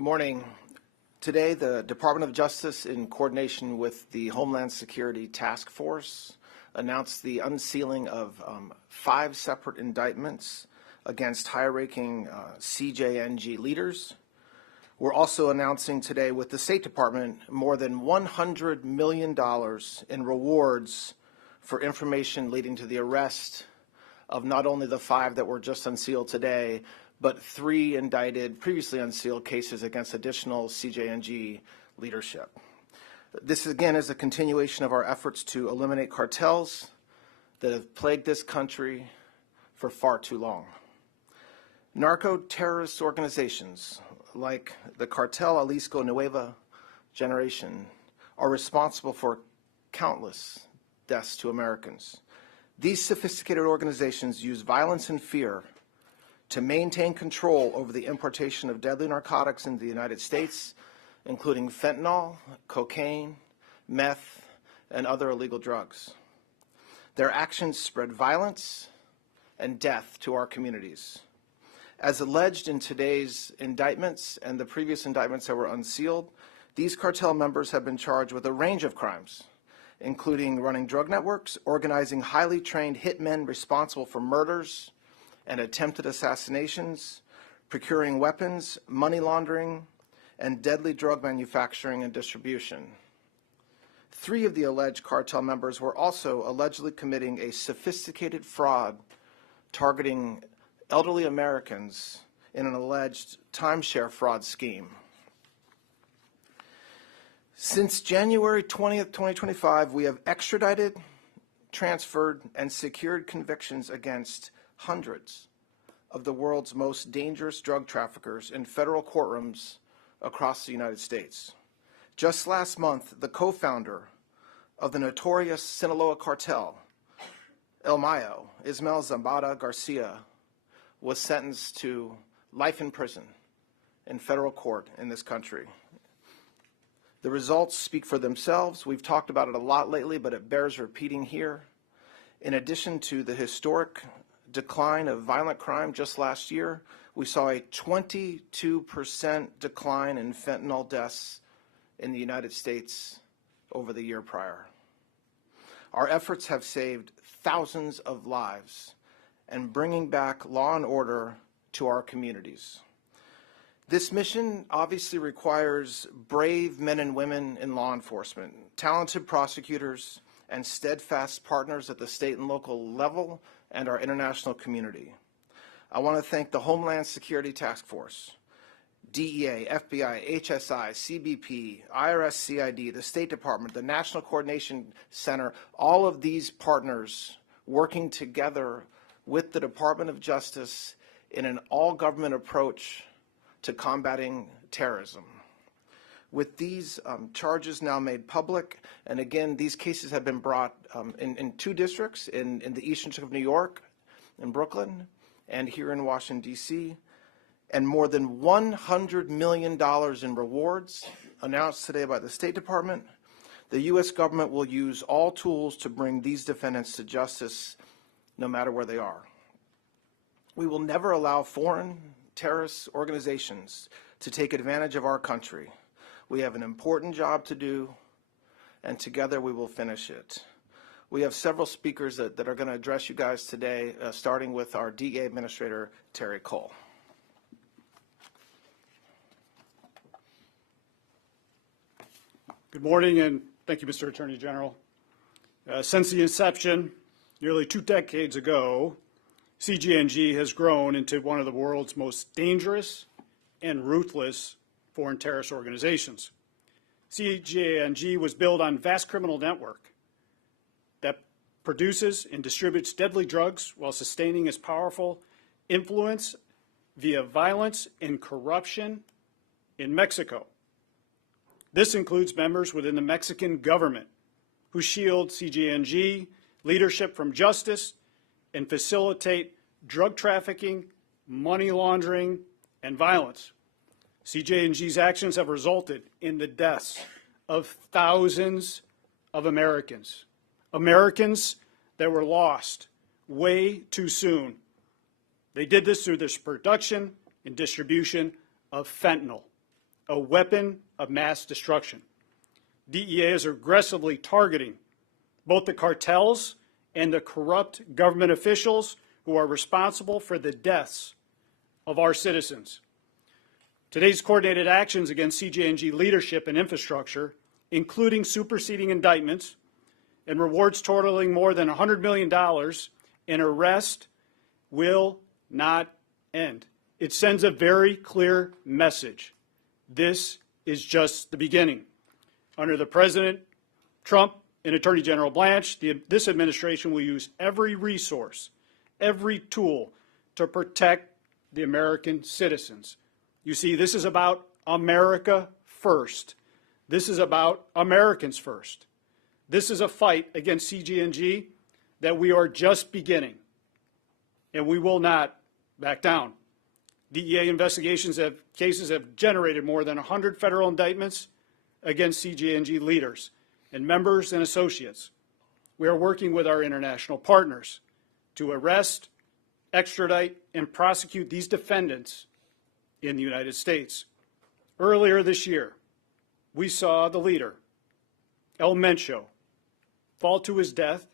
Good morning. Today, the Department of Justice, in coordination with the Homeland Security Task Force, announced the unsealing of 5 separate indictments against high-ranking CJNG leaders. We're also announcing today with the State Department more than $100 million in rewards for information leading to the arrest of not only the 5 that were just unsealed today, but 3 indicted, previously unsealed cases against additional CJNG leadership. This, again, is a continuation of our efforts to eliminate cartels that have plagued this country for far too long. Narco-terrorist organizations like the Cartel Jalisco Nueva Generation are responsible for countless deaths to Americans. These sophisticated organizations use violence and fear to maintain control over the importation of deadly narcotics into the United States, including fentanyl, cocaine, meth, and other illegal drugs. Their actions spread violence and death to our communities. As alleged in today's indictments and the previous indictments that were unsealed, these cartel members have been charged with a range of crimes, including running drug networks, organizing highly trained hitmen responsible for murders and attempted assassinations, procuring weapons, money laundering, and deadly drug manufacturing and distribution. 3 of the alleged cartel members were also allegedly committing a sophisticated fraud targeting elderly Americans in an alleged timeshare fraud scheme. Since January 20th, 2025, we have extradited, transferred, and secured convictions against hundreds of the world's most dangerous drug traffickers in federal courtrooms across the United States. Just last month, the co-founder of the notorious Sinaloa cartel, El Mayo, Ismael Zambada Garcia, was sentenced to life in prison in federal court in this country. The results speak for themselves. We've talked about it a lot lately, but it bears repeating here. In addition to the historic decline of violent crime just last year, we saw a 22% decline in fentanyl deaths in the United States over the year prior. Our efforts have saved thousands of lives and bringing back law and order to our communities. This mission obviously requires brave men and women in law enforcement, talented prosecutors, and steadfast partners at the state and local level and our international community. I want to thank the Homeland Security Task Force, DEA, FBI, HSI, CBP, IRS, CID, the State Department, the National Coordination Center, all of these partners working together with the Department of Justice in an all-government approach to combating terrorism. With these charges now made public, and again, these cases have been brought in 2 districts, in the Eastern District of New York, in Brooklyn, and here in Washington, D.C., and more than $100 million in rewards announced today by the State Department. The U.S. government will use all tools to bring these defendants to justice, no matter where they are. We will never allow foreign terrorist organizations to take advantage of our country. We have an important job to do, and together we will finish it. We have several speakers that are going to address you guys today, starting with our DEA Administrator, Terry Cole. Good morning, and thank you, Mr. Attorney General. Since the inception, nearly 2 decades ago, CJNG has grown into one of the world's most dangerous and ruthless foreign terrorist organizations. CJNG was built on a vast criminal network that produces and distributes deadly drugs while sustaining its powerful influence via violence and corruption in Mexico. This includes members within the Mexican government who shield CJNG leadership from justice and facilitate drug trafficking, money laundering, and violence. CJNG's actions have resulted in the deaths of thousands of Americans. Americans that were lost way too soon. They did this through this production and distribution of fentanyl, a weapon of mass destruction. DEA is aggressively targeting both the cartels and the corrupt government officials who are responsible for the deaths of our citizens. Today's coordinated actions against CJNG leadership and infrastructure, including superseding indictments and rewards totaling more than $100 million in arrest, will not end. It sends a very clear message. This is just the beginning. Under the President Trump and Attorney General Blanche, this administration will use every resource, every tool to protect the American citizens. You see, this is about America first. This is about Americans first. This is a fight against CJNG that we are just beginning, and we will not back down. DEA cases have generated more than 100 federal indictments against CJNG leaders and members and associates. We are working with our international partners to arrest, extradite, and prosecute these defendants in the United States. Earlier this year, we saw the leader, El Mencho, fall to his death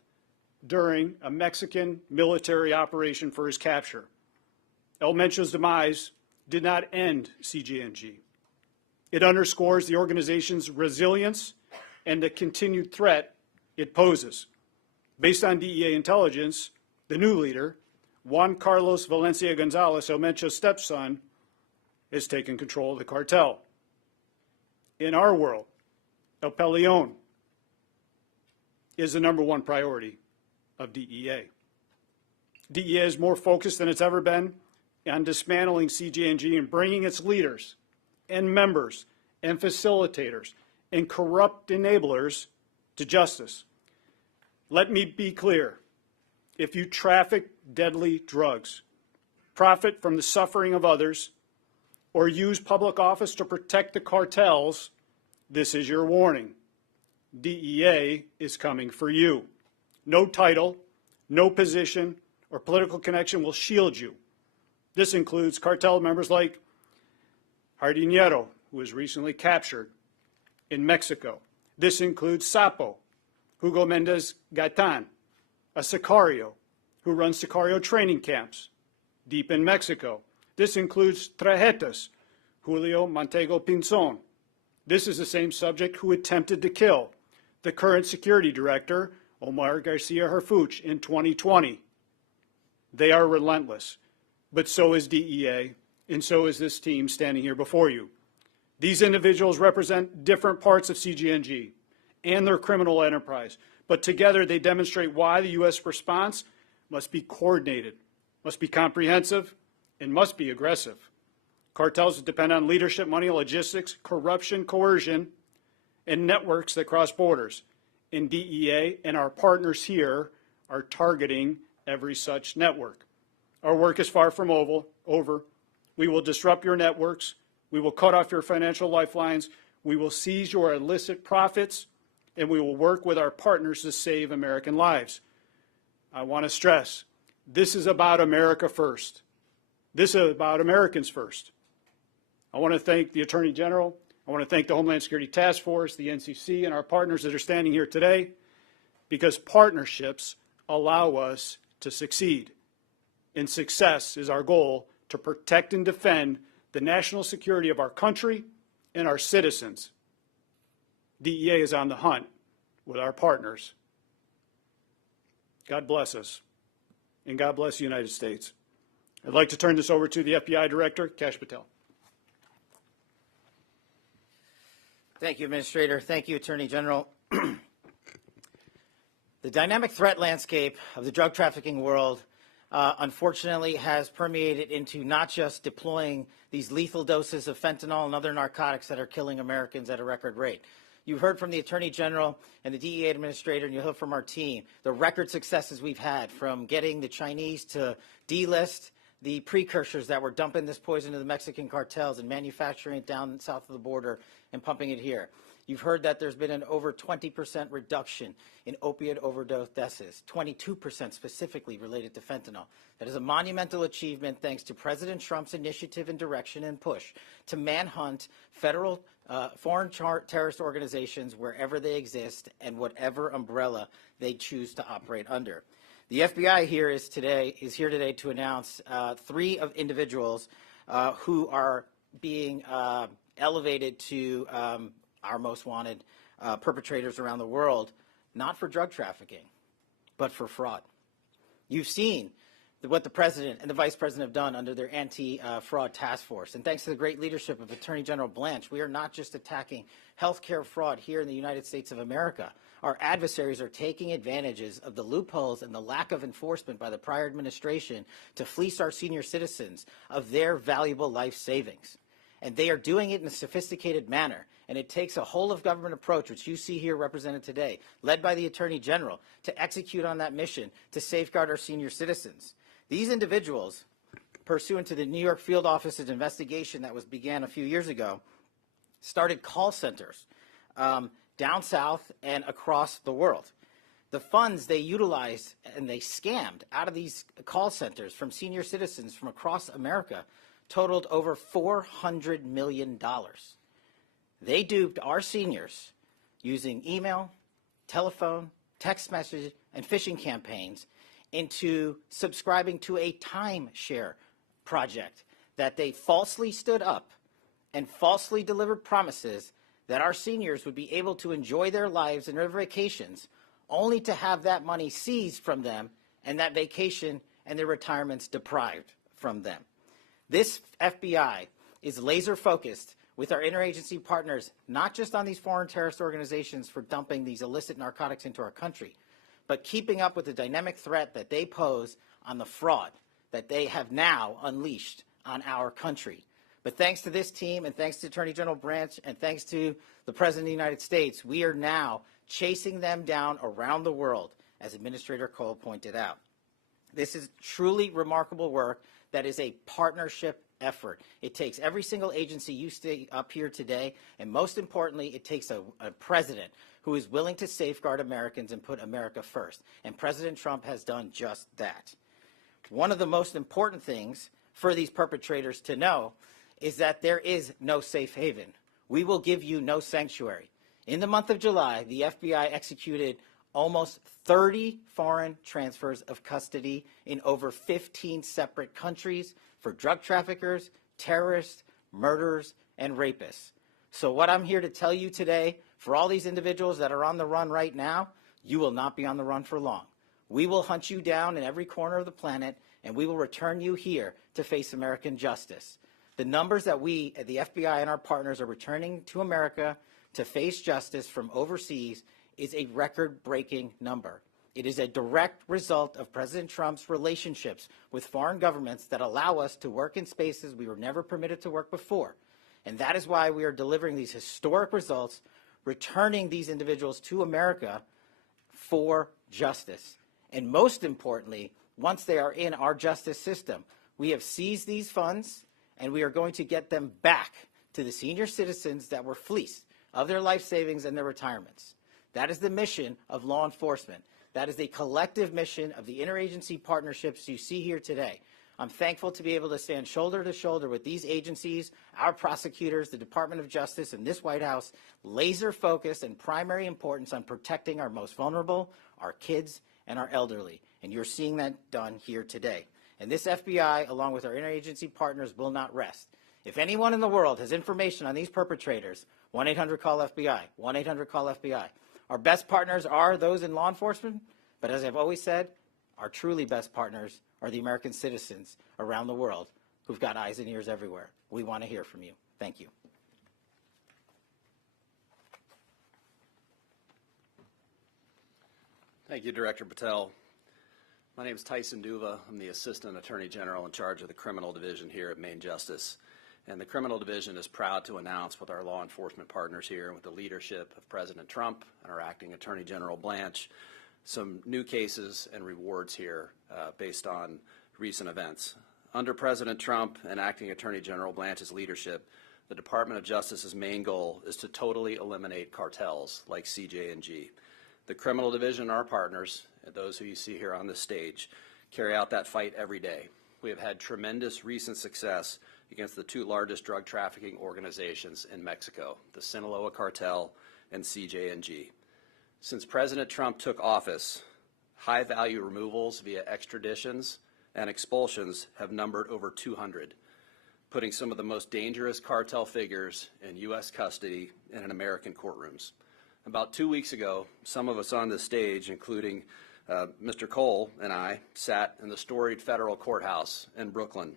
during a Mexican military operation for his capture. El Mencho's demise did not end CJNG. It underscores the organization's resilience and the continued threat it poses. Based on DEA intelligence, the new leader, Juan Carlos Valencia Gonzalez, El Mencho's stepson, has taken control of the cartel. In our world, El Peleon is the #1 priority of DEA. DEA is more focused than it's ever been on dismantling CJNG and bringing its leaders and members and facilitators and corrupt enablers to justice. Let me be clear. If you traffic deadly drugs, profit from the suffering of others, or use public office to protect the cartels, this is your warning. DEA is coming for you. No title, no position, or political connection will shield you. This includes cartel members like Jardinero, who was recently captured in Mexico. This includes Sapo, Hugo Mendez Gaitan, a Sicario who runs Sicario training camps deep in Mexico. This includes Trajetas, Julio Montego Pinzon. This is the same subject who attempted to kill the current security director, Omar Garcia Harfuch, in 2020. They are relentless, but so is DEA, and so is this team standing here before you. These individuals represent different parts of CJNG and their criminal enterprise, but together they demonstrate why the U.S. response must be coordinated, must be comprehensive, and must be aggressive. Cartels depend on leadership, money, logistics, corruption, coercion, and networks that cross borders. And DEA and our partners here are targeting every such network. Our work is far from over. We will disrupt your networks. We will cut off your financial lifelines. We will seize your illicit profits, and we will work with our partners to save American lives. I want to stress, this is about America first. This is about Americans first. I want to thank the Attorney General. I want to thank the Homeland Security Task Force, the NCC, and our partners that are standing here today, because partnerships allow us to succeed. And success is our goal to protect and defend the national security of our country and our citizens. DEA is on the hunt with our partners. God bless us, and God bless the United States. I'd like to turn this over to the FBI Director, Kash Patel. Thank you, Administrator. Thank you, Attorney General. The dynamic threat landscape of the drug trafficking world, unfortunately, has permeated into not just deploying these lethal doses of fentanyl and other narcotics that are killing Americans at a record rate. You heard from the Attorney General and the DEA Administrator, and you heard from our team, the record successes we've had from getting the Chinese to delist the precursors that were dumping this poison to the Mexican cartels and manufacturing it down south of the border and pumping it here. You've heard that there's been an over 20% reduction in opioid overdose deaths, 22% specifically related to fentanyl. That is a monumental achievement thanks to President Trump's initiative and direction and push to manhunt federal foreign terrorist organizations wherever they exist and whatever umbrella they choose to operate under. The FBI is here today to announce 3 individuals who are being elevated to our most wanted perpetrators around the world, not for drug trafficking, but for fraud. You've seen what the President and the Vice President have done under their anti-fraud task force. And thanks to the great leadership of Attorney General Blanche, we are not just attacking healthcare fraud here in the United States of America. Our adversaries are taking advantages of the loopholes and the lack of enforcement by the prior administration to fleece our senior citizens of their valuable life savings. And they are doing it in a sophisticated manner. And it takes a whole-of-government approach, which you see here represented today, led by the Attorney General, to execute on that mission to safeguard our senior citizens. These individuals, pursuant to the New York Field Office's investigation that began a few years ago, started call centers down south and across the world. The funds they utilized and they scammed out of these call centers from senior citizens from across America totaled over $400 million. They duped our seniors using email, telephone, text message, and phishing campaigns into subscribing to a timeshare project that they falsely stood up and falsely delivered promises that our seniors would be able to enjoy their lives and their vacations, only to have that money seized from them and that vacation and their retirements deprived from them. This FBI is laser focused with our interagency partners, not just on these foreign terrorist organizations for dumping these illicit narcotics into our country, but keeping up with the dynamic threat that they pose on the fraud that they have now unleashed on our country. But thanks to this team and thanks to Attorney General Blanche and thanks to the President of the United States, we are now chasing them down around the world, as Administrator Cole pointed out. This is truly remarkable work that is a partnership effort. It takes every single agency you see up here today, and most importantly, it takes a president who is willing to safeguard Americans and put America first. And President Trump has done just that. One of the most important things for these perpetrators to know is that there is no safe haven. We will give you no sanctuary. In the month of July, the FBI executed almost 30 foreign transfers of custody in over 15 separate countries for drug traffickers, terrorists, murderers, and rapists. So what I'm here to tell you today, for all these individuals that are on the run right now, you will not be on the run for long. We will hunt you down in every corner of the planet, and we will return you here to face American justice. The numbers that we, at the FBI and our partners, are returning to America to face justice from overseas is a record-breaking number. It is a direct result of President Trump's relationships with foreign governments that allow us to work in spaces we were never permitted to work before. And that is why we are delivering these historic results, returning these individuals to America for justice. And most importantly, once they are in our justice system, we have seized these funds and we are going to get them back to the senior citizens that were fleeced of their life savings and their retirements. That is the mission of law enforcement. That is the collective mission of the interagency partnerships you see here today. I'm thankful to be able to stand shoulder to shoulder with these agencies, our prosecutors, the Department of Justice, and this White House, laser focused and primary importance on protecting our most vulnerable, our kids, and our elderly. And you're seeing that done here today. And this FBI, along with our interagency partners, will not rest. If anyone in the world has information on these perpetrators, 1-800-CALL-FBI, 1-800-CALL-FBI. Our best partners are those in law enforcement, but as I've always said, our truly best partners are the American citizens around the world who've got eyes and ears everywhere. We want to hear from you. Thank you. Thank you, Director Patel. My name is Tyson Duva. I'm the Assistant Attorney General in charge of the Criminal Division here at Maine Justice. And the Criminal Division is proud to announce with our law enforcement partners here, with the leadership of President Trump and our Acting Attorney General Blanche, some new cases and rewards here based on recent events. Under President Trump and Acting Attorney General Blanche's leadership, the Department of Justice's main goal is to totally eliminate cartels like CJNG. The criminal division and our partners, and those who you see here on this stage, carry out that fight every day. We have had tremendous recent success against the two largest drug trafficking organizations in Mexico, the Sinaloa Cartel and CJNG. Since President Trump took office, high-value removals via extraditions and expulsions have numbered over 200, putting some of the most dangerous cartel figures in U.S. custody and in American courtrooms. About 2 weeks ago, some of us on this stage, including Mr. Cole and I, sat in the storied federal courthouse in Brooklyn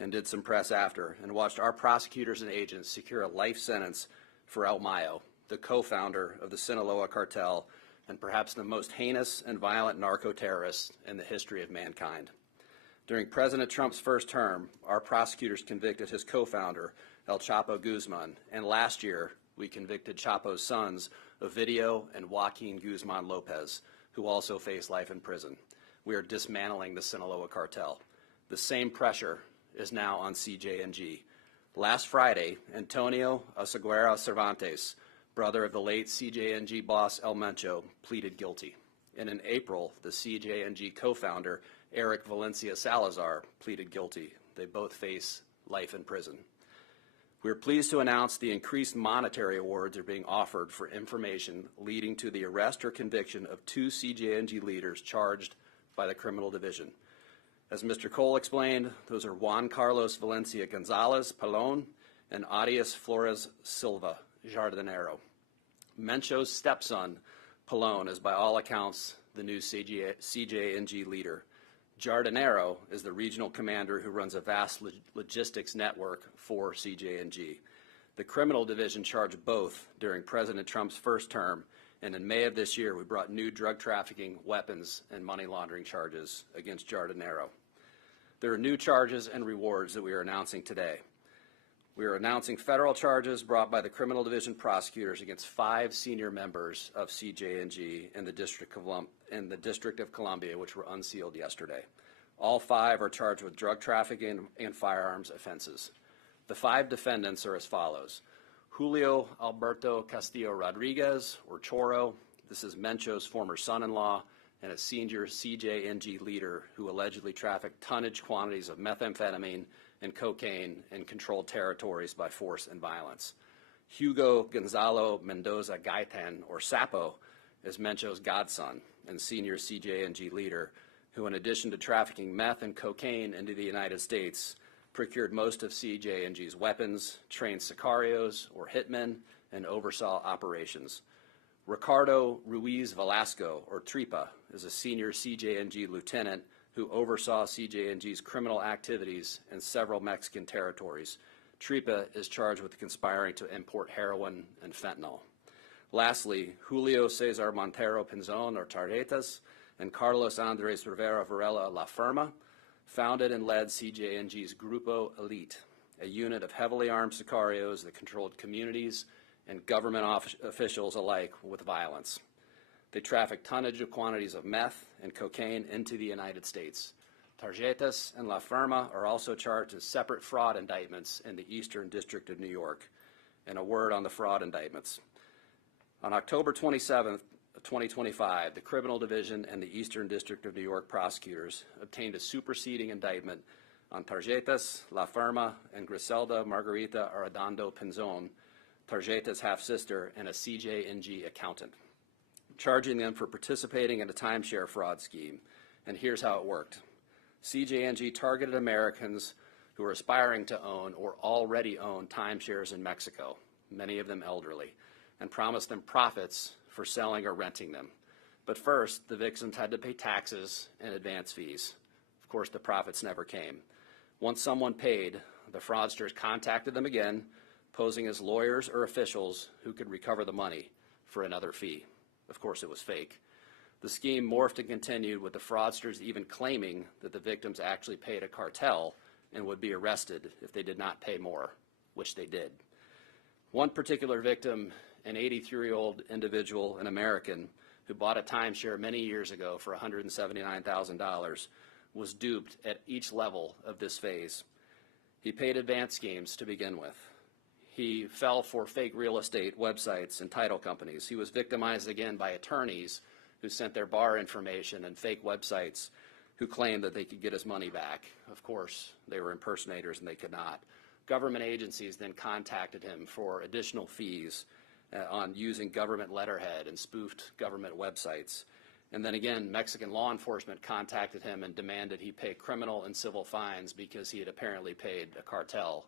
and did some press after and watched our prosecutors and agents secure a life sentence for El Mayo, the co-founder of the Sinaloa Cartel and perhaps the most heinous and violent narco-terrorist in the history of mankind. During President Trump's first term, our prosecutors convicted his co-founder, El Chapo Guzman, and last year we convicted Chapo's sons, Ovidio and Joaquin Guzman Lopez, who also face life in prison. We are dismantling the Sinaloa Cartel. The same pressure is now on CJNG. Last Friday, Antonio Oseguera Cervantes, brother of the late CJNG boss El Mencho, pleaded guilty. And in April, the CJNG co-founder, Eric Valencia Salazar, pleaded guilty. They both face life in prison. We are pleased to announce the increased monetary awards are being offered for information leading to the arrest or conviction of two CJNG leaders charged by the criminal division. As Mr. Cole explained, those are Juan Carlos Valencia Gonzalez Palon and Arias Flores Silva Jardinero. Mencho's stepson, Palon, is by all accounts the new CJNG leader. Jardinero is the regional commander who runs a vast logistics network for CJNG. The criminal division charged both during President Trump's first term, and in May of this year, we brought new drug trafficking, weapons, and money laundering charges against Jardinero. There are new charges and rewards that we are announcing today. We are announcing federal charges brought by the criminal division prosecutors against 5 senior members of CJNG in the District of Columbia, which were unsealed yesterday. All 5 are charged with drug trafficking and firearms offenses. The 5 defendants are as follows. Julio Alberto Castillo Rodriguez, or Choro. This is Mencho's former son-in-law and a senior CJNG leader who allegedly trafficked tonnage quantities of methamphetamine and cocaine in controlled territories by force and violence. Hugo Gonzalo Mendoza Gaitan, or Sapo, is Mencho's godson and senior CJNG leader who, in addition to trafficking meth and cocaine into the United States, procured most of CJNG's weapons, trained sicarios or hitmen, and oversaw operations. Ricardo Ruiz Velasco, or Tripa, is a senior CJNG lieutenant who oversaw CJNG's criminal activities in several Mexican territories. Tripa is charged with conspiring to import heroin and fentanyl. Lastly, Julio Cesar Montero Pinzon, or Tarjetas, and Carlos Andres Rivera Varela La Firma founded and led CJNG's Grupo Elite, a unit of heavily armed sicarios that controlled communities and government officials alike with violence. They trafficked tonnage of quantities of meth and cocaine into the United States. Tarjetas and La Firma are also charged in separate fraud indictments in the Eastern District of New York. And a word on the fraud indictments. On October 27, 2025, the Criminal Division and the Eastern District of New York prosecutors obtained a superseding indictment on Tarjetas, La Firma, and Griselda Margarita Arredondo Pinzon, Tarjetas' half-sister and a CJNG accountant, charging them for participating in a timeshare fraud scheme. And here's how it worked. CJNG targeted Americans who were aspiring to own or already own timeshares in Mexico, many of them elderly, and promised them profits for selling or renting them. But first, the victims had to pay taxes and advance fees. Of course, the profits never came. Once someone paid, the fraudsters contacted them again, posing as lawyers or officials who could recover the money for another fee. Of course, it was fake. The scheme morphed and continued, with the fraudsters even claiming that the victims actually paid a cartel and would be arrested if they did not pay more, which they did. One particular victim, an 83-year-old individual, an American, who bought a timeshare many years ago for $179,000, was duped at each level of this phase. He paid advance schemes to begin with. He fell for fake real estate websites and title companies. He was victimized again by attorneys who sent their bar information and fake websites who claimed that they could get his money back. Of course, they were impersonators and they could not. Government agencies then contacted him for additional fees on using government letterhead and spoofed government websites. And then again, Mexican law enforcement contacted him and demanded he pay criminal and civil fines because he had apparently paid a cartel.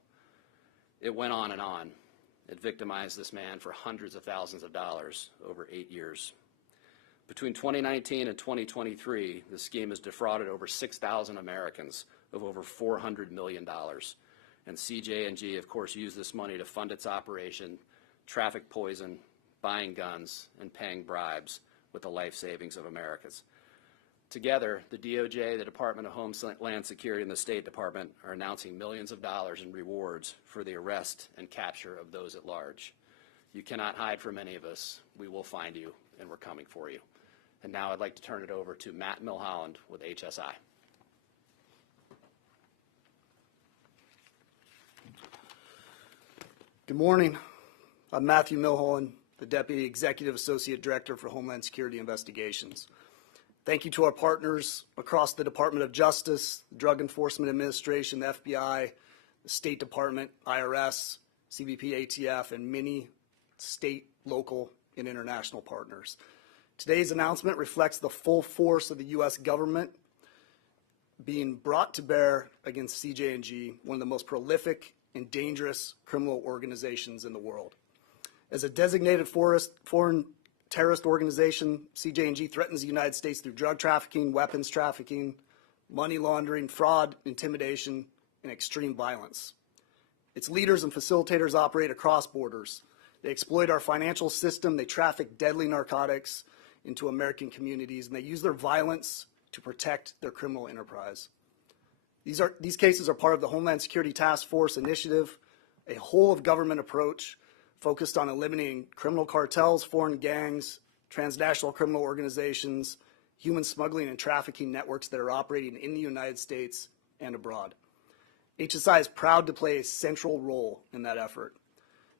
It went on and on. It victimized this man for hundreds of thousands of dollars over 8 years. Between 2019 and 2023, the scheme has defrauded over 6,000 Americans of over $400 million. And CJNG, of course, used this money to fund its operation, traffic poison, buying guns, and paying bribes with the life savings of Americans. Together, the DOJ, the Department of Homeland Security, and the State Department are announcing millions of dollars in rewards for the arrest and capture of those at large. You cannot hide from any of us. We will find you, and we're coming for you. And now I'd like to turn it over to Matt Milholland with HSI. Good morning. I'm Matthew Milholland, the Deputy Executive Associate Director for Homeland Security Investigations. Thank you to our partners across the Department of Justice, the Drug Enforcement Administration, the FBI, the State Department, IRS, CBP, ATF, and many state, local, and international partners. Today's announcement reflects the full force of the U.S. government being brought to bear against CJNG, one of the most prolific and dangerous criminal organizations in the world. As a designated foreign terrorist organization, CJNG threatens the United States through drug trafficking, weapons trafficking, money laundering, fraud, intimidation, and extreme violence. Its leaders and facilitators operate across borders. They exploit our financial system, they traffic deadly narcotics into American communities, and they use their violence to protect their criminal enterprise. These cases are part of the Homeland Security Task Force initiative, a whole-of-government approach focused on eliminating criminal cartels, foreign gangs, transnational criminal organizations, human smuggling and trafficking networks that are operating in the United States and abroad. HSI is proud to play a central role in that effort.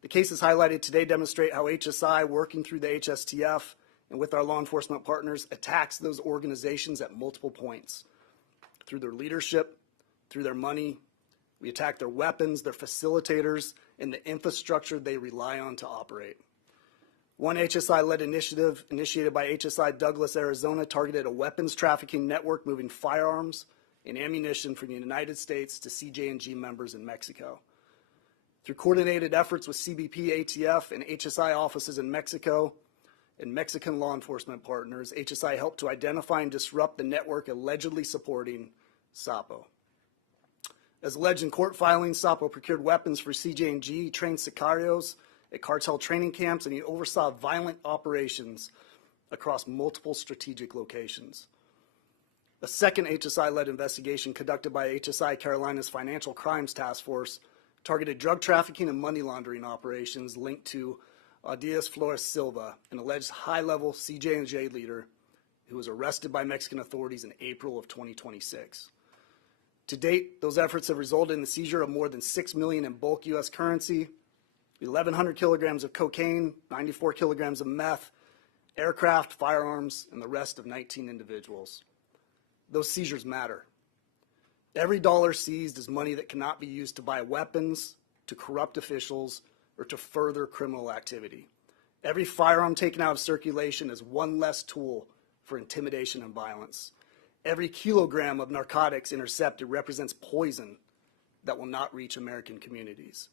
The cases highlighted today demonstrate how HSI, working through the HSTF and with our law enforcement partners, attacks those organizations at multiple points. Through their leadership, through their money, we attack their weapons, their facilitators, and the infrastructure they rely on to operate. One HSI-led initiative initiated by HSI Douglas, Arizona, targeted a weapons trafficking network moving firearms and ammunition from the United States to CJNG members in Mexico. Through coordinated efforts with CBP, ATF, and HSI offices in Mexico and Mexican law enforcement partners, HSI helped to identify and disrupt the network allegedly supporting SAPO. As alleged in court filings, SAPO procured weapons for CJNG, trained sicarios at cartel training camps, and he oversaw violent operations across multiple strategic locations. A second HSI-led investigation conducted by HSI Carolina's Financial Crimes Task Force targeted drug trafficking and money laundering operations linked to Diaz Flores Silva, an alleged high-level CJNG leader who was arrested by Mexican authorities in April of 2026. To date, those efforts have resulted in the seizure of more than $6 million in bulk U.S. currency, 1,100 kilograms of cocaine, 94 kilograms of meth, aircraft, firearms, and the rest of 19 individuals. Those seizures matter. Every dollar seized is money that cannot be used to buy weapons, to corrupt officials, or to further criminal activity. Every firearm taken out of circulation is one less tool for intimidation and violence. Every kilogram of narcotics intercepted represents poison that will not reach American communities.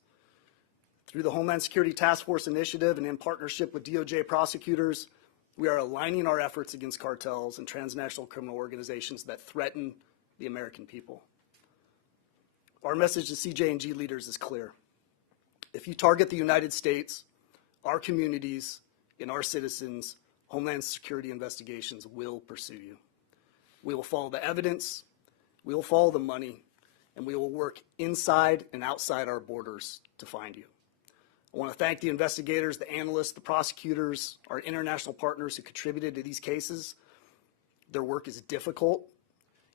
Through the Homeland Security Task Force initiative and in partnership with DOJ prosecutors, we are aligning our efforts against cartels and transnational criminal organizations that threaten the American people. Our message to CJNG leaders is clear. If you target the United States, our communities, and our citizens, Homeland Security investigations will pursue you. We will follow the evidence, we will follow the money, and we will work inside and outside our borders to find you. I want to thank the investigators, the analysts, the prosecutors, our international partners who contributed to these cases. Their work is difficult,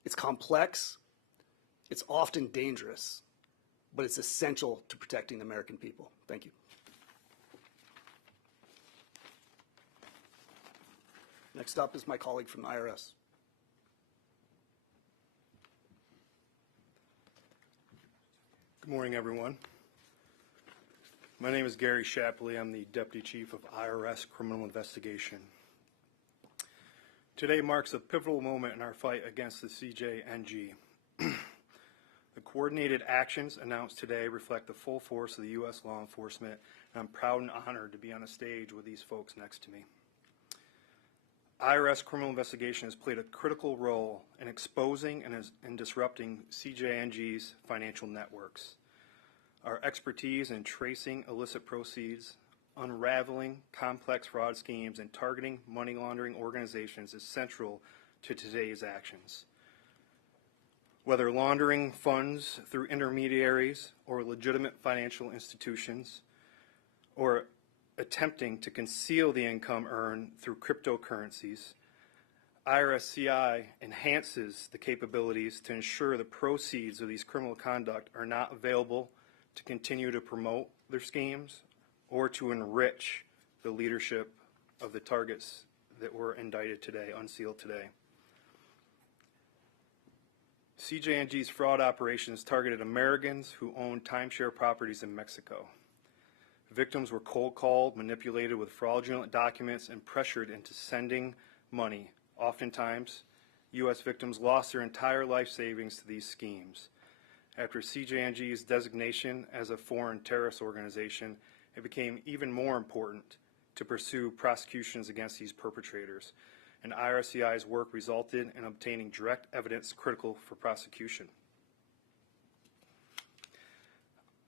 it's complex, it's often dangerous, but it's essential to protecting the American people. Thank you. Next up is my colleague from the IRS. Good morning, everyone. My name is Gary Shapley. I'm the Deputy Chief of IRS Criminal Investigation. Today marks a pivotal moment in our fight against the CJNG. The coordinated actions announced today reflect the full force of the U.S. law enforcement, and I'm proud and honored to be on a stage with these folks next to me. IRS criminal investigation has played a critical role in exposing and disrupting CJNG's financial networks. Our expertise in tracing illicit proceeds, unraveling complex fraud schemes, and targeting money laundering organizations is central to today's actions. Whether laundering funds through intermediaries or legitimate financial institutions, or attempting to conceal the income earned through cryptocurrencies, IRS-CI enhances the capabilities to ensure the proceeds of these criminal conduct are not available to continue to promote their schemes or to enrich the leadership of the targets that were indicted today, unsealed today. CJNG's fraud operations targeted Americans who owned timeshare properties in Mexico. Victims were cold called, manipulated with fraudulent documents, and pressured into sending money. Oftentimes, U.S. victims lost their entire life savings to these schemes. After CJNG's designation as a foreign terrorist organization, it became even more important to pursue prosecutions against these perpetrators, and IRS-CI's work resulted in obtaining direct evidence critical for prosecution.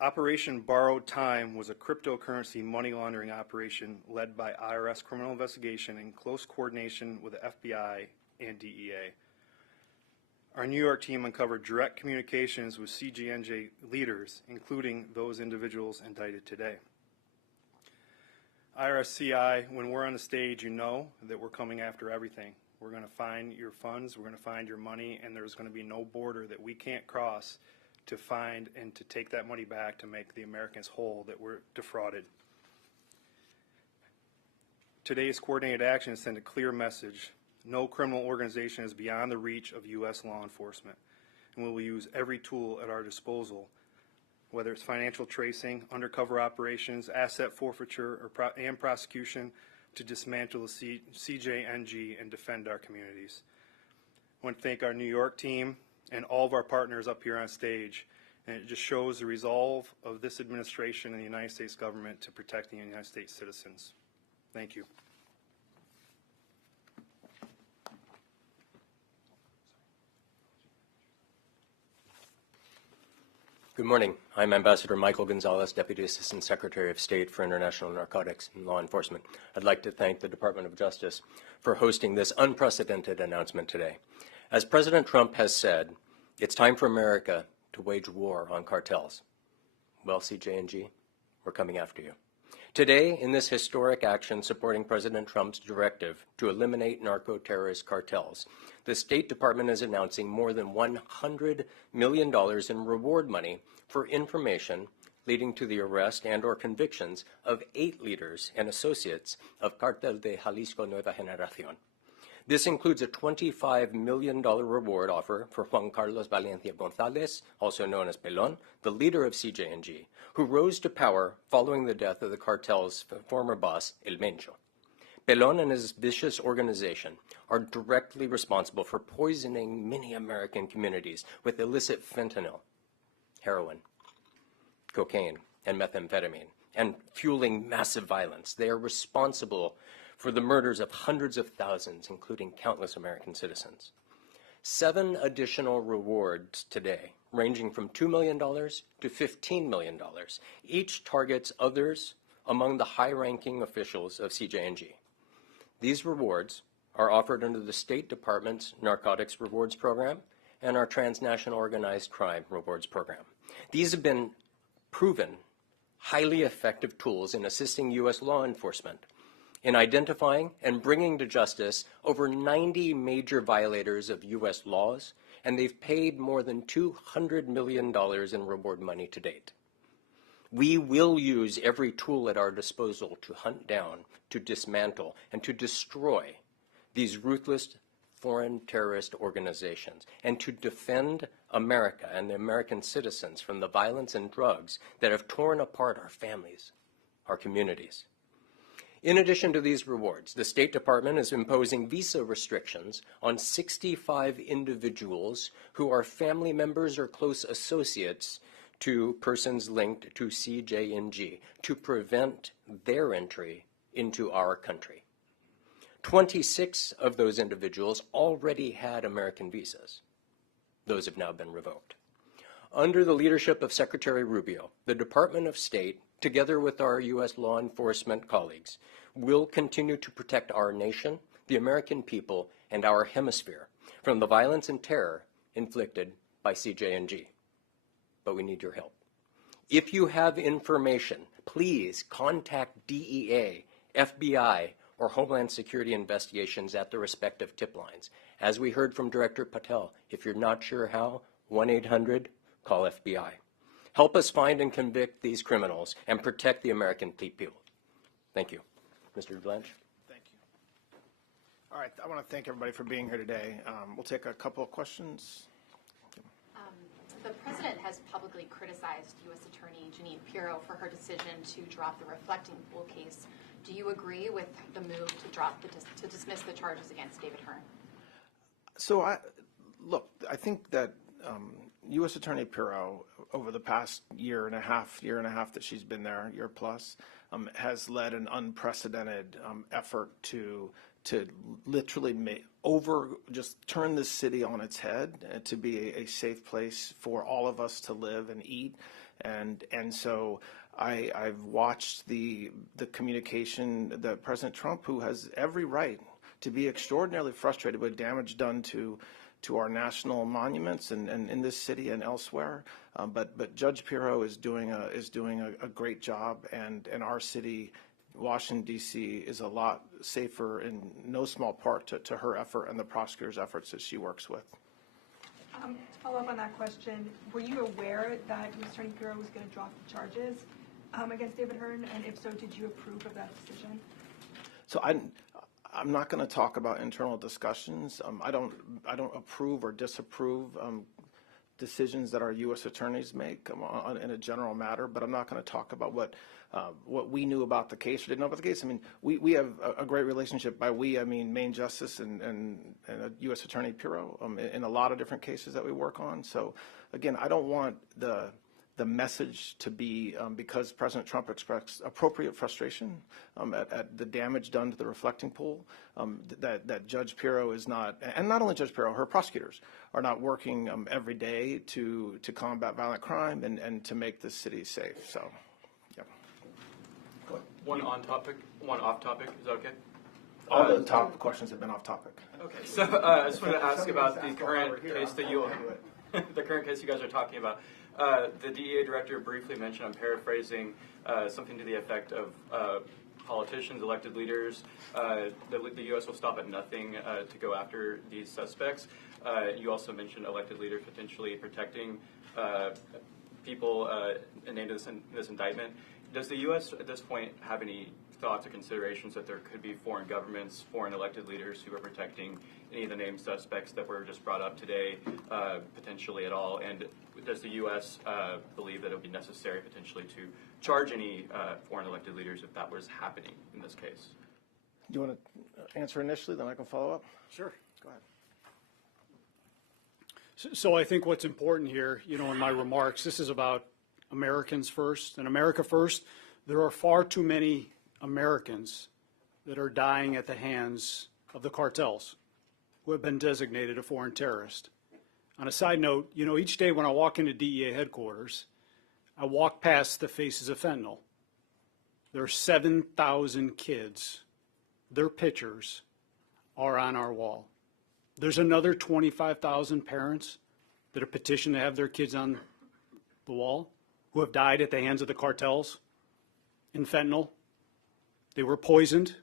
Operation Borrowed Time was a cryptocurrency money laundering operation led by IRS Criminal Investigation in close coordination with the FBI and DEA. Our New York team uncovered direct communications with CJNG leaders, including those individuals indicted today. IRS-CI, when we're on the stage, you know that we're coming after everything. We're going to find your funds, we're going to find your money, and there's going to be no border that we can't cross to find and to take that money back to make the Americans whole that were defrauded. Today's coordinated actions send a clear message. No criminal organization is beyond the reach of U.S. law enforcement, and we will use every tool at our disposal, whether it's financial tracing, undercover operations, asset forfeiture, and prosecution, to dismantle the CJNG and defend our communities. I want to thank our New York team and all of our partners up here on stage, and it just shows the resolve of this administration and the United States government to protect the United States citizens. Thank you. Good morning. I'm Ambassador Michael Gonzalez, Deputy Assistant Secretary of State for International Narcotics and Law Enforcement. I'd like to thank the Department of Justice for hosting this unprecedented announcement today. As President Trump has said, it's time for America to wage war on cartels. Well, CJNG, we're coming after you. Today, in this historic action supporting President Trump's directive to eliminate narco-terrorist cartels, the State Department is announcing more than $100 million in reward money for information leading to the arrest and or convictions of 8 leaders and associates of Cartel Jalisco Nueva Generación. This includes a $25 million reward offer for Juan Carlos Valencia Gonzalez, also known as Pelon, the leader of CJNG, who rose to power following the death of the cartel's former boss, El Mencho. Pelon and his vicious organization are directly responsible for poisoning many American communities with illicit fentanyl, heroin, cocaine, and methamphetamine, and fueling massive violence. They are responsible for the murders of hundreds of thousands, including countless American citizens. 7 additional rewards today, ranging from $2 million to $15 million, each targets others among the high-ranking officials of CJNG. These rewards are offered under the State Department's Narcotics Rewards Program and our Transnational Organized Crime Rewards Program. These have been proven highly effective tools in assisting U.S. law enforcement in identifying and bringing to justice over 90 major violators of U.S. laws and they've paid more than $200 million in reward money to date. We will use every tool at our disposal to hunt down, to dismantle, and to destroy these ruthless foreign terrorist organizations, and to defend America and the American citizens from the violence and drugs that have torn apart our families, our communities. In addition to these rewards, the State Department is imposing visa restrictions on 65 individuals who are family members or close associates to persons linked to CJNG to prevent their entry into our country. 26 of those individuals already had American visas. Those have now been revoked. Under the leadership of Secretary Rubio, the Department of State, together with our U.S. law enforcement colleagues, will continue to protect our nation, the American people, and our hemisphere from the violence and terror inflicted by CJNG. But we need your help. If you have information, please contact DEA, FBI, or Homeland Security investigations at the respective tip lines. As we heard from Director Patel, if you're not sure how, 1-800, call FBI. Help us find and convict these criminals and protect the American people. Thank you. Mr. Blanche? Thank you. All right, I want to thank everybody for being here today. We'll take a couple of questions. The president has publicly criticized U.S. Attorney Jeanine Pirro for her decision to drop the reflecting pool case. Do you agree with the move to dismiss the charges against David Hearn? So I think that U.S. Attorney Pirro, over the past year and a half that she's been there, year plus, has led an unprecedented effort to literally just turn this city on its head, to be a safe place for all of us to live and eat, and so I've watched the communication that President Trump, who has every right to be extraordinarily frustrated with damage done to our national monuments and in this city and elsewhere, but Judge Pirro is doing a great job, and our city, Washington, D.C., is a lot safer in no small part to her effort and the prosecutor's efforts that she works with. To follow up on that question, were you aware that U.S. Attorney Pirro was going to drop the charges against David Hearn, and if so, did you approve of that decision? So I'm not going to talk about internal discussions. I don't approve or disapprove decisions that our U.S. attorneys make in a general matter, but I'm not going to talk about what we knew about the case or didn't know about the case. I mean, we have a great relationship. By we, I mean Main Justice and U.S. Attorney Pirro in a lot of different cases that we work on. So, again, I don't want the message to be because President Trump expressed appropriate frustration at the damage done to the reflecting pool, that Judge Pirro is not, and not only Judge Pirro, her prosecutors are not working every day to combat violent crime and to make this city safe. So, yeah. Go ahead. One on topic, one off topic. Is that okay? All the top questions have been off topic. Okay, so I just wanted to ask about the current case that the current case you guys are talking about. The DEA director briefly mentioned, I'm paraphrasing, something to the effect of politicians, elected leaders, the U.S. will stop at nothing to go after these suspects. You also mentioned elected leaders potentially protecting people named in this indictment. Does the U.S. at this point have any thoughts or considerations that there could be foreign governments, foreign elected leaders who are protecting any of the named suspects that were just brought up today, potentially at all? And does the U.S. believe that it would be necessary potentially to charge any foreign elected leaders if that was happening in this case? Do you want to answer initially, then I can follow up? Sure. Go ahead. So I think what's important here, in my remarks, this is about Americans first, and America first. There are far too many Americans that are dying at the hands of the cartels who have been designated a foreign terrorist. On a side note, each day when I walk into DEA headquarters, I walk past the faces of fentanyl. There are 7,000 kids. Their pictures are on our wall. There's another 25,000 parents that are petitioned to have their kids on the wall who have died at the hands of the cartels in fentanyl. They were poisoned.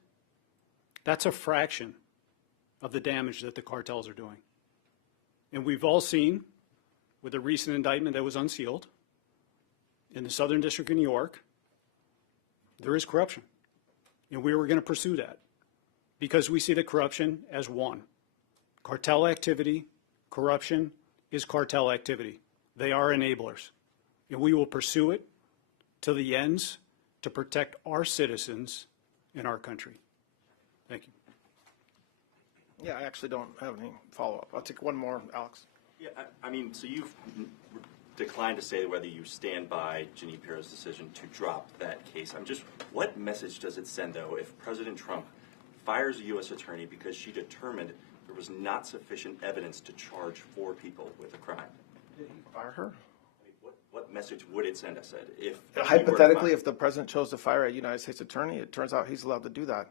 That's a fraction of the damage that the cartels are doing. And we've all seen with a recent indictment that was unsealed in the Southern District of New York, there is corruption. And we were going to pursue that because we see the corruption as one. Cartel activity, corruption is cartel activity. They are enablers. And we will pursue it to the ends to protect our citizens in our country. Thank you. Yeah, I actually don't have any follow-up. I'll take one more, Alex. Yeah, I mean, so you've declined to say whether you stand by Jeanine Pirro's decision to drop that case. What message does it send, though, if President Trump fires a U.S. attorney because she determined there was not sufficient evidence to charge 4 people with a crime? Did he fire her? What message would it send us if Hypothetically, if the president chose to fire a United States attorney, it turns out he's allowed to do that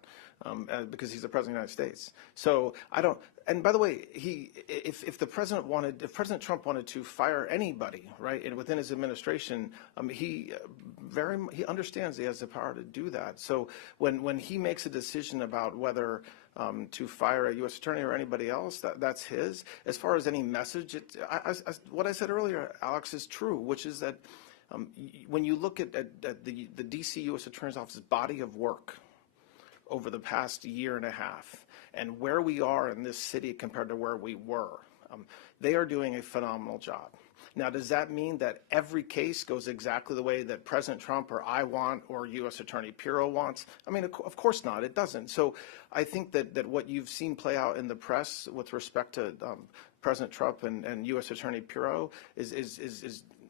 because he's the president of the United States. So I don't. And by the way, if President Trump wanted to fire anybody, right, and within his administration, he understands he has the power to do that. So when he makes a decision about whether to fire a U.S. attorney or anybody else, that's his. As far as any message, what I said earlier, Alex, is true, which is that when you look at the D.C. U.S. Attorney's Office's body of work over the past year and a half and where we are in this city compared to where we were, they are doing a phenomenal job. Now, does that mean that every case goes exactly the way that President Trump or I want or U.S. Attorney Pirro wants? I mean, of course not. It doesn't. So I think that what you've seen play out in the press with respect to President Trump and U.S. Attorney Pirro is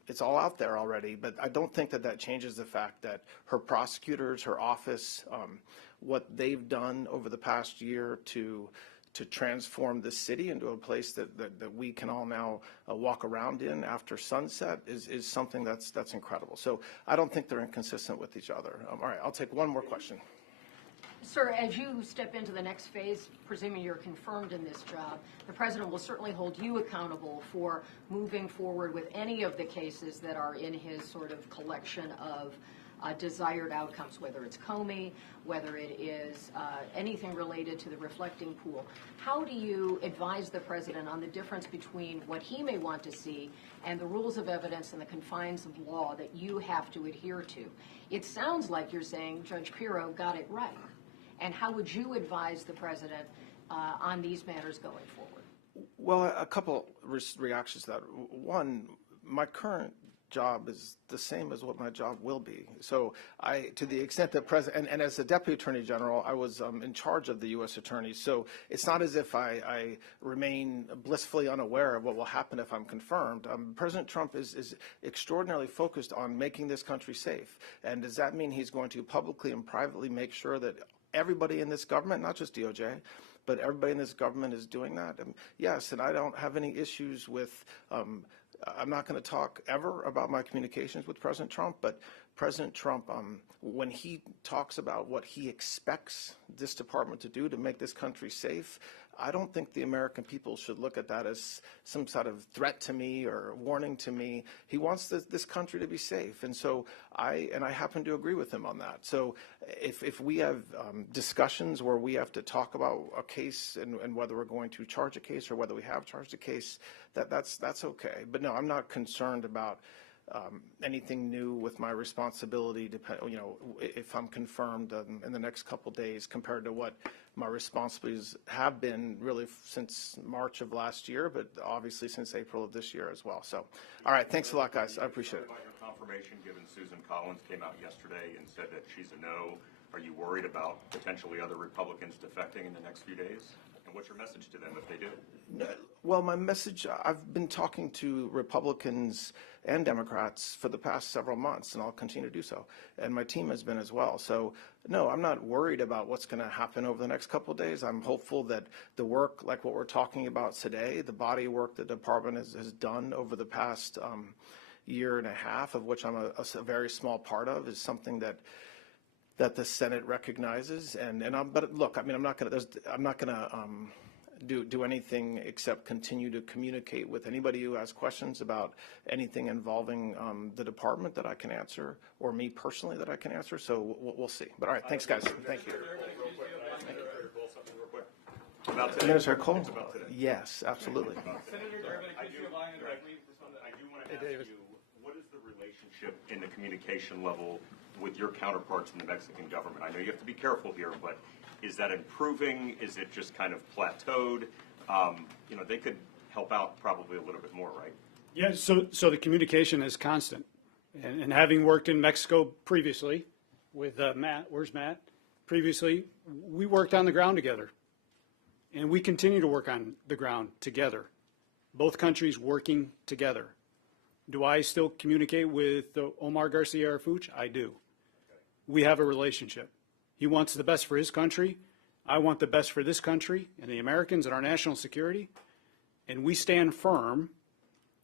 it's all out there already. But I don't think that changes the fact that her prosecutors, her office, what they've done over the past year to transform this city into a place that we can all now walk around in after sunset is something that's incredible. So I don't think they're inconsistent with each other. All right, I'll take one more question. Sir, as you step into the next phase, presuming you're confirmed in this job, the president will certainly hold you accountable for moving forward with any of the cases that are in his sort of collection of desired outcomes, whether it's Comey, whether it is anything related to the reflecting pool. How do you advise the president on the difference between what he may want to see and the rules of evidence and the confines of law that you have to adhere to? It sounds like you're saying Judge Pirro got it right. And how would you advise the president on these matters going forward? Well, a couple reactions to that. One, my current job is the same as what my job will be. So to the extent that President, and as a Deputy Attorney General, I was in charge of the U.S. attorneys. So it's not as if I remain blissfully unaware of what will happen if I'm confirmed. President Trump is extraordinarily focused on making this country safe. And does that mean he's going to publicly and privately make sure that everybody in this government, not just DOJ, but everybody in this government is doing that? Yes, and I don't have any issues with I'm not going to talk ever about my communications with President Trump, but President Trump, when he talks about what he expects this department to do to make this country safe, I don't think the American people should look at that as some sort of threat to me or warning to me. He wants this country to be safe, and so I happen to agree with him on that. So if we have discussions where we have to talk about a case and whether we're going to charge a case or whether we have charged a case, that's okay. But no, I'm not concerned about anything new with my responsibility, if I'm confirmed in the next couple days compared to what my responsibilities have been really since March of last year, but obviously since April of this year as well. So, all right, thanks a lot, guys. I appreciate it. About your confirmation, given Susan Collins came out yesterday and said that she's a no, are you worried about potentially other Republicans defecting in the next few days? And what's your message to them if they do? Well, my message, I've been talking to Republicans and Democrats for the past several months, and I'll continue to do so. And my team has been as well. So, no, I'm not worried about what's going to happen over the next couple of days. I'm hopeful that the work, like what we're talking about today, the body of work the department has done over the past year and a half, of which I'm a very small part of, is something that the Senate recognizes, but look, I mean, I'm not going to do anything except continue to communicate with anybody who has questions about anything involving the department that I can answer, or me personally that I can answer. So we'll see. But all right, thanks, guys. Thank you. About today. Minister Cole? It's about today. Yes, absolutely. Senator Durbin, I could do, you align right. directly with this one? I do want to ask you, what is the relationship in the communication level with your counterparts in the Mexican government? I know you have to be careful here, but is that improving? Is it just kind of plateaued? You know, they could help out probably a little bit more, right? Yeah, so the communication is constant. And having worked in Mexico previously with Matt, where's Matt? Previously, we worked on the ground together. And we continue to work on the ground together. Both countries working together. Do I still communicate with Omar Garcia Harfuch? I do. We have a relationship. He wants the best for his country. I want the best for this country and the Americans and our national security. And we stand firm,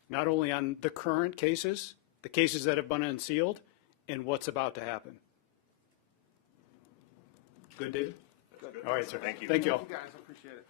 not only on the current cases, the cases that have been unsealed, and what's about to happen. Good, David? That's good. All right, sir. Thank you. Thank you all. Thank you guys, I appreciate it.